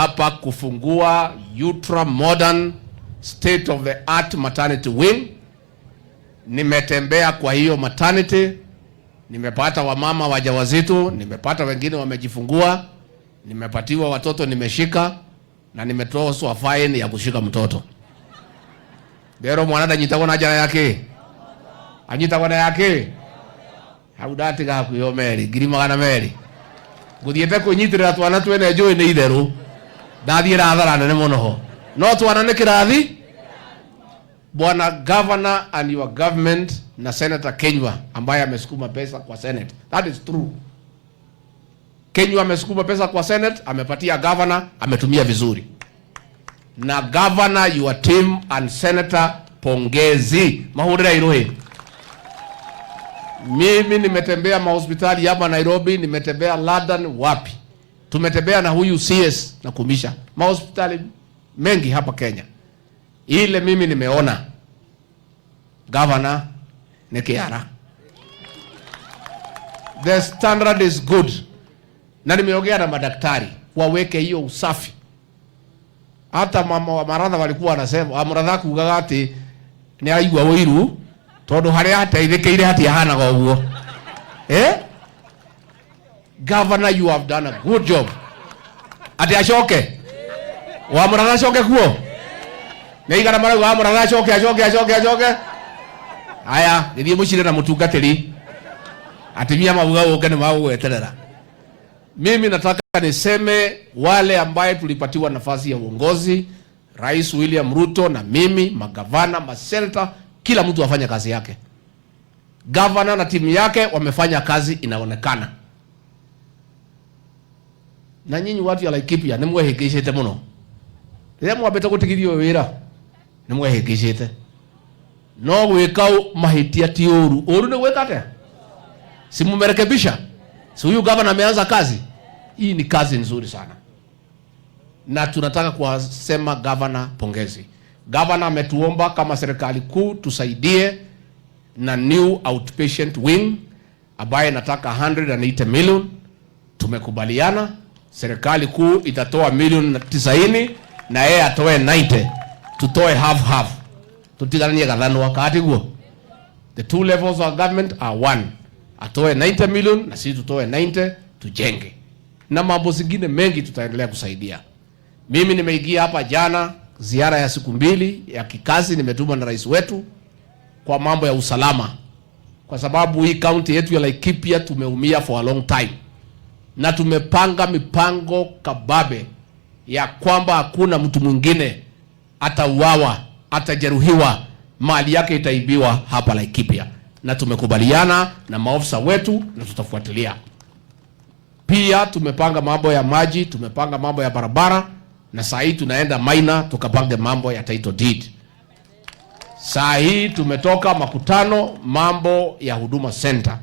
hapa kufungua ultra modern state of the art maternity wing. Nimetembea kwa hiyo maternity, nimepata wamama wajawazito, nimepata wengine wamejifungua, nimepatiwa watoto nimeshika, na nimetozwa fine ya kushika mtoto. Bero mwanada nyitako na jana yake. Anyitako na yake. Haudati ga kuyo meri, girima kana meri. Guthiete kunyitira twana twene joy ni itheru. Ndathira athara nene muno ho. No twana ni kirathi. Bwana Governor and your government na Senator Kenywa ambaye amesukuma pesa kwa Senate. That is true. Kenywa amesukuma pesa kwa Senate, amepatia governor, ametumia vizuri. Na governor, your team and senator, pongezi. Mahudira irohe. Mimi nimetembea mahospitali hapa Nairobi, nimetembea London, wapi. Tumetembea na huyu CS na kumisha mahospitali mengi hapa Kenya. Ile mimi nimeona governor ni kiara. The standard is good. Na nimeongea na madaktari waweke hiyo usafi. Hata mama wa Maratha walikuwa wanasema, Maratha kugaga ati ni aigwa wiru tondu haria hateithikire hatia hana go uguo. Governor, you have done a good job. Ati ashoke. Wa Maratha ashoke kuo. Neigana mara wa Maratha ashoke. Aya, nithie mucire na mutungatiri. Atimia mabuga uke ni magweterera. Mimi nataka niseme wale ambaye tulipatiwa nafasi ya uongozi, Rais William Ruto na mimi, magavana, masenata, kila mtu afanye kazi yake. Governor na timu yake wamefanya kazi inaonekana. Na nyinyi watu ya Laikipia nimwehekishite muno. Rĩrĩa mwambĩte gũtigithio wĩra nimwehekishite. No gwĩka mahĩtia ti ũru. Ũru nĩ gwĩka atĩa? Si mumerekebisha? Si huyu governor ameanza kazi? Hii ni kazi nzuri sana. Na tunataka kuwasema governor pongezi. Governor ametuomba kama serikali kuu tusaidie na new outpatient wing ambaye nataka 180 million. Tumekubaliana serikali kuu itatoa milioni 90 na yeye atoe 90. Tutoe half. Tutiganie gathano wakati guo. The two levels of government are one. Atoe 90 million na sisi tutoe 90 tujenge. Na mambo zingine mengi tutaendelea kusaidia. Mimi nimeingia hapa jana ziara ya siku 2 ya kikazi nimetumwa na rais wetu kwa mambo ya usalama. Kwa sababu hii county yetu ya Laikipia tumeumia for a long time. Na tumepanga mipango kababe ya kwamba hakuna mtu mwingine atauawa, atajeruhiwa, mali yake itaibiwa hapa Laikipia. Na tumekubaliana na maofisa wetu na tutafuatilia. Pia tumepanga mambo ya maji, tumepanga mambo ya barabara, na saa hii tunaenda Maina tukapanga mambo ya title deed. Saa hii tumetoka makutano mambo ya huduma center.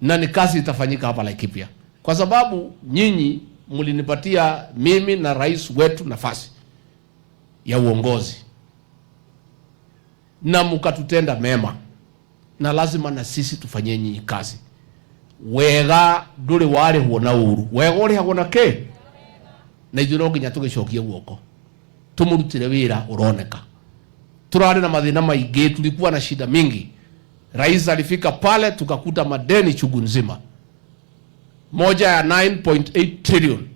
Na ni kazi itafanyika hapa Laikipia. Kwa sababu nyinyi mlinipatia mimi na rais wetu nafasi ya uongozi. Na mkatutenda mema. Na lazima na sisi tufanye nyinyi kazi. Wega nduri wari huona uru. Wega uri hagona ke? Na ithuĩ nginya tugicokie guoko. Tumurutire wira uroneka. Turari na mathina maingi, tulikuwa na shida mingi. Rais alifika pale tukakuta madeni chungu nzima. Moja ya 9.8 trillion.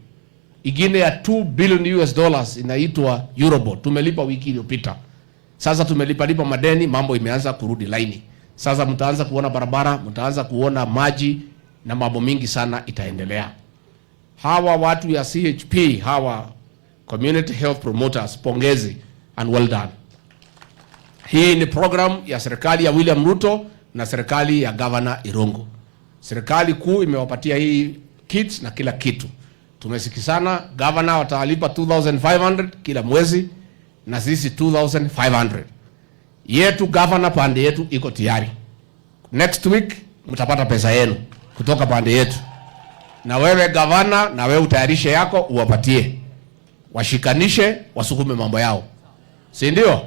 Ingine ya 2 billion US dollars inaitwa Eurobond. Tumelipa wiki iliyopita. Sasa tumelipa madeni, mambo imeanza kurudi laini. Sasa mtaanza kuona barabara, mtaanza kuona maji na mambo mingi sana itaendelea. Hawa watu ya CHP, hawa Community Health Promoters, pongezi and well done. Hii ni program ya serikali ya William Ruto na serikali ya Governor Irungu. Serikali kuu imewapatia hii kits na kila kitu. Tumesikizana, governor watalipa 2,500 kila mwezi na sisi 2,500. Yetu governor pande yetu iko tayari. Next week mtapata pesa yenu kutoka pande yetu. Na wewe governor, na wewe utayarishe yako uwapatie. Washikanishe, wasukume mambo yao. Si ndio?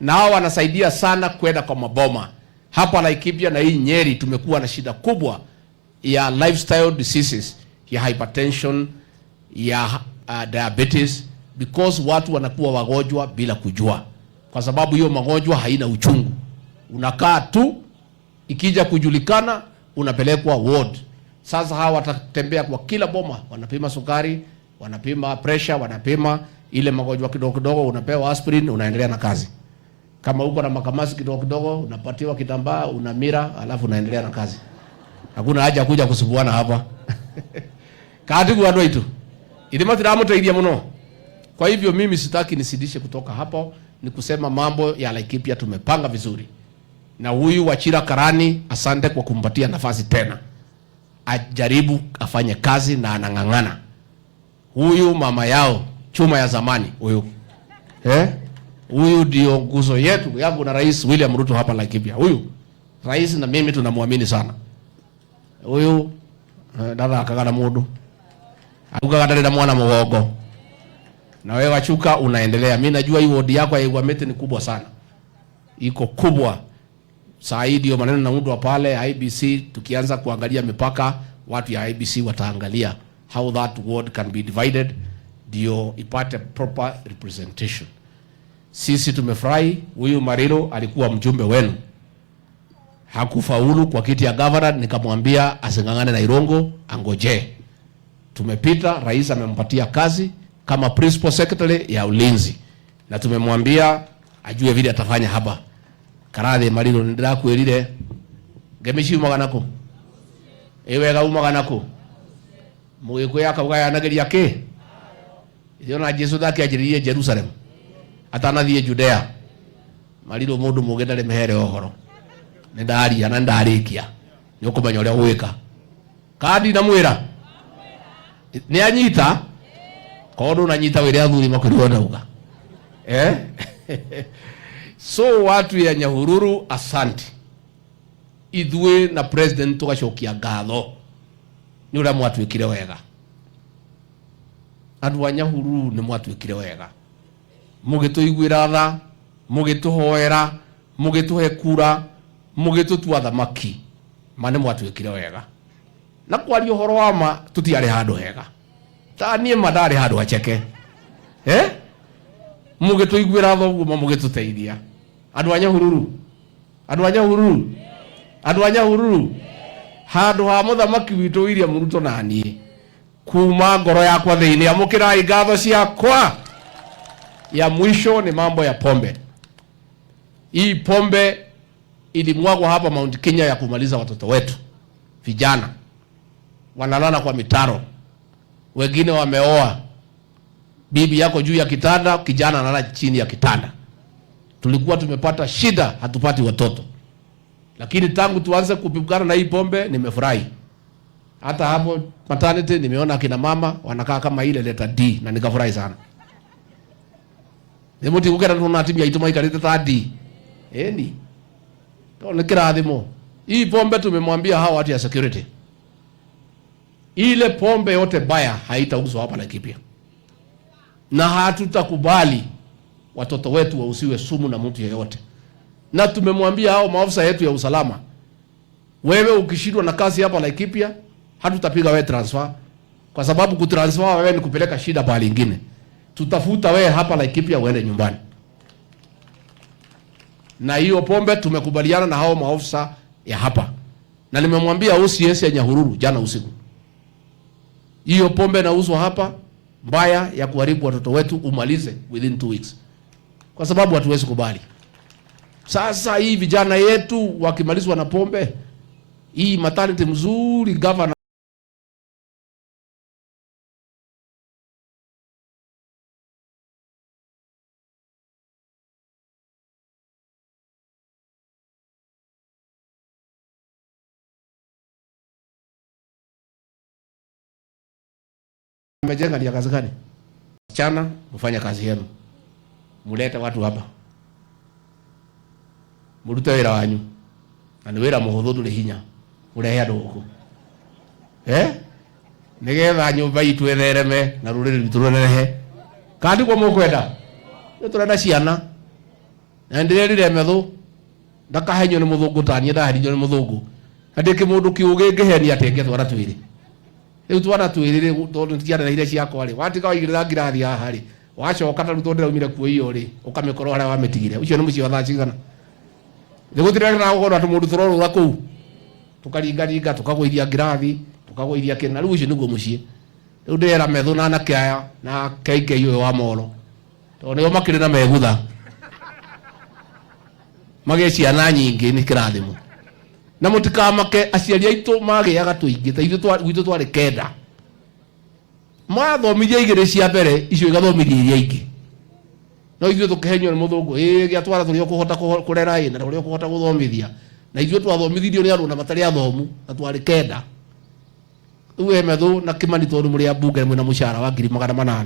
Na hao wanasaidia sana kwenda kwa maboma. Hapa Laikipia na hii Nyeri tumekuwa na shida kubwa ya lifestyle diseases, ya hypertension, ya diabetes, because watu wanakuwa wagonjwa bila kujua, kwa sababu hiyo magonjwa haina uchungu. Unakaa tu, ikija kujulikana unapelekwa ward. Sasa hawa watatembea kwa kila boma, wanapima sukari, wanapima pressure, wanapima ile magonjwa kidogo kidogo, unapewa aspirin, unaendelea na kazi. Kama uko na makamasi kidogo kidogo, unapatiwa kitambaa, unamira, alafu unaendelea na kazi. Hakuna haja kuja kusubuana hapa. Kati kwa ndio itu. Ili matiramu taidia mno. Kwa hivyo mimi sitaki nisidishe kutoka hapo, ni kusema mambo ya Laikipia tumepanga vizuri. Na huyu Wachira Karani, asante kwa kumpatia nafasi tena. Ajaribu afanye kazi na anang'ang'ana. Huyu mama yao chuma ya zamani huyu. Huyu ndio nguzo yetu yangu na Rais William Ruto hapa Laikipia. Huyu rais na mimi tunamwamini sana. Huyu dada akagana mudu. Akugana na mwana mwogo. Na wewe Wachuka unaendelea. Mimi najua hii ward yako ya Igwamete ni kubwa sana. Iko kubwa. Saa hii ndio maneno na mudu wa pale IBC, tukianza kuangalia mipaka, watu ya IBC wataangalia how that ward can be divided ndio ipate proper representation. Sisi tumefurahi. Huyu Mariro alikuwa mjumbe wenu, hakufaulu kwa kiti ya governor, nikamwambia asingangane na Irongo, angoje. Tumepita, rais amempatia kazi kama principal secretary ya ulinzi, na tumemwambia ajue vile atafanya hapa. Karade Mariro ndirakwirire ngemishi umaganako ewega umaganako mugikuya akabugaya nageria ke iona Jesu dake ajiriye Jerusalem atanathie Judea. Mariro mundu mugenda remehere ohoro ndari ana ndarikia ni ukumenya uria gwika kadi na mwira ni anyita kodo na nyita wire athuri makuriwa ndauga So watu ya Nyahururu, asante. Idwe na president tugacokia ngatho ni uria mwatwikire wega. Andu wa Nyahururu ni mwatwikire wega, mugituiguira tha, mugituhoera, mugituhe kura, mugitutua thamaki, mane mwatwikire wega. Na kwaria uhoro wa ma tutiare handu hega, ta nie madare handu acheke mugituiguira tha uguo mugituteithia. Andu wa Nyahururu, andu wa Nyahururu, andu wa Nyahururu, handu ha muthamaki witu William Ruto na nie, kuma ngoro yakwa thiini amukirai ngatho ciakwa. Ya mwisho ni mambo ya pombe. Hii pombe ilimwagwa hapa Mount Kenya ya kumaliza watoto wetu. Vijana wanalala kwa mitaro, wengine wameoa, bibi yako juu ya kitanda, kijana analala chini ya kitanda. Tulikuwa tumepata shida, hatupati watoto. Lakini tangu tuanze kupigana na hii pombe nimefurahi. Hata hapo maternity nimeona kina mama wanakaa kama ile letter D na nikafurahi sana. Nemoti kukera tuna timu ya ituma ikarite ta D. Eni. Tone kirathimo. Hii pombe tumemwambia hawa watu ya security, ile pombe yote baya haitauzwa hapa Laikipia. Na hatutakubali watoto wetu wausiwe sumu na mtu yeyote. Na tumemwambia hao maafisa yetu ya usalama, wewe ukishindwa na kazi hapa Laikipia, hatutapiga wewe transfer, kwa sababu kutransfer wewe ni kupeleka shida pale nyingine. Tutafuta wewe hapa Laikipia uende nyumbani. Na hiyo pombe tumekubaliana na hao maafisa ya hapa. Na nimemwambia OCS ya Nyahururu jana usiku, hiyo pombe inauzwa hapa mbaya ya kuharibu watoto wetu umalize within 2 weeks. Kwa sababu hatuwezi kubali. Sasa hii vijana yetu wakimalizwa na pombe, hii maternity mzuri governor amejenga ni kazi gani? Chana mfanya kazi yenu. Muleta watu hapa. Muruta wira wanyu. Na ni wira muhuthu nduri hinya. Urehe andu guku. Nigetha nyumba itu ethereme na ruriri rwitu runenehe. Kandi kwa mukwenda. Ni turenda ciana. Na ndirerire methu. Ndakahenyo ni muthungu tani ndaherio ni muthungu. Andi kimundu kiuge ngehenia atenge twara twiri. riu twana twirire tondu tiara ile ciakwa ri watika waigirira ngirathi haha ri wacoka taru tondera umire kuo iyo ri ukamikoro haria wametigire ucio ni muci wa thaa cigana nigutire na gukora tu mundu turorura kuu tukaringaringa tukagwithia ngirathi tukagwithia kina riu ucio niguo muci riu ndera methu na anake aya na keikei uyu wa moro tondu nio makiri na megutha mage ciana nyingi ni kirathimo na mutikamake aciari aitu magiaga tuingi ta ithu twari kenda mathomithia igiri cia mbere icio igathomithia iria ingi no ithuĩ tukihenyo ni muthungu gia twara turi kuhota kurera ina turi kuhota guthomithia na ithuĩ twathomithirio ni andu na matari athomu na twari kenda uwe methu na Kimani tondu muri abunge mwina mushara wa 800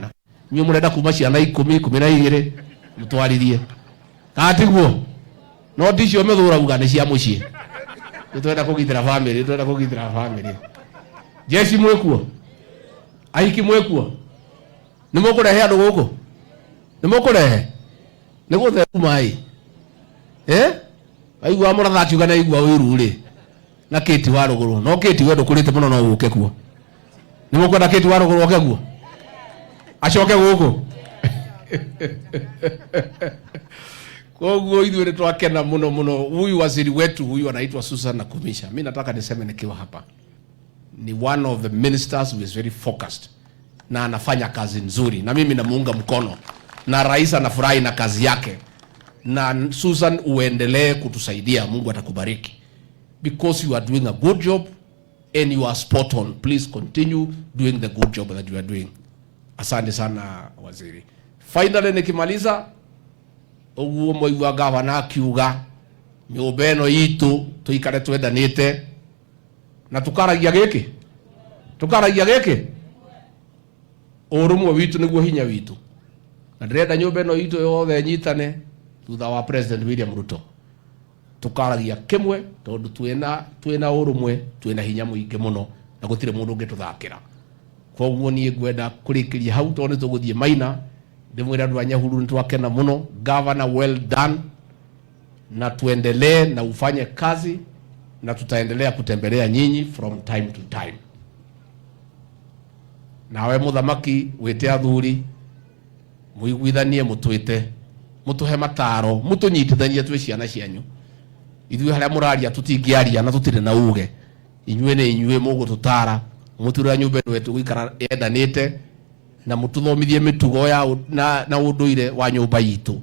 nyu murenda kuma ciana 10 12 mutwarithie katiguo no ndicio methura uga ni cia mucie twenda kugitira family jeshi mwekuo aiki mwekuo ni mukurehe andu guku ni mukurehe ni gutheru mai aigua muratha akiuga na igua wiru ri na kiti wa ruguru no kiti wendo kurite muno no uke kuo ni mukwenda kiti wa ruguru oke kuo acoke guku koguo ithuĩ nĩ twakena muno huyu waziri wetu huyu anaitwa Susan Nakumisha. Mimi nataka niseme nikiwa hapa ni one of the ministers who is very focused na anafanya kazi nzuri na mimi namuunga mkono na rais anafurahi na kazi yake na Susan uendelee kutusaidia, Mungu atakubariki because you are doing a good job and you are spot on. Please continue doing the good job that you are doing. Asante sana waziri. Finally nikimaliza uguo moigua gavana akiuga nyumba ĩno itu tuikare twendanĩte na tukaragia gĩkĩ ũrũmwe witũ nĩguo hinya witũ na ndĩrenda nyumba ĩno itu yothe nyitane thutha wa President William Ruto tukaragia kimwe tondu twina ũrũmwe twina hinya mũingĩ mũno na gũtirĩ mũndũ ũngĩtũthakĩra. Koguo niĩ ngwenda kũrĩkĩria hau tondu tũgũthiĩ Maina ndimwira andu a Nyahururu nitwakena muno. Governor, well done, na tuendelee na ufanye kazi na tutaendelea kutembelea nyinyi from time to time. Nawe muthamaki wite athuri muiguithanie mutwite mutuhe mataro mutunyitithanie twi ciana cianyu ithuĩ haria muraria tutingiaria na tutire na uge inyuĩ nĩ inyuĩ mũgũtũtara mutura nyumba ĩno tũgũikara yendanĩte na mututhomithie mitugo ya na unduire wa nyumba yitu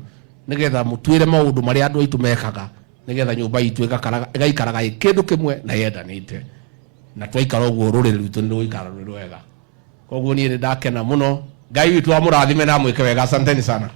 nigetha mutwire maundu maria andu aitu mekaga nigetha nyumba yitu igaikaraga kindu kimwe na yendanite na twaikara uguo ruriri rwitu ni rwikara rwega. Koguo ni ndakena muno. Ngai witu amurathime na mwike wega. Asanteni sana.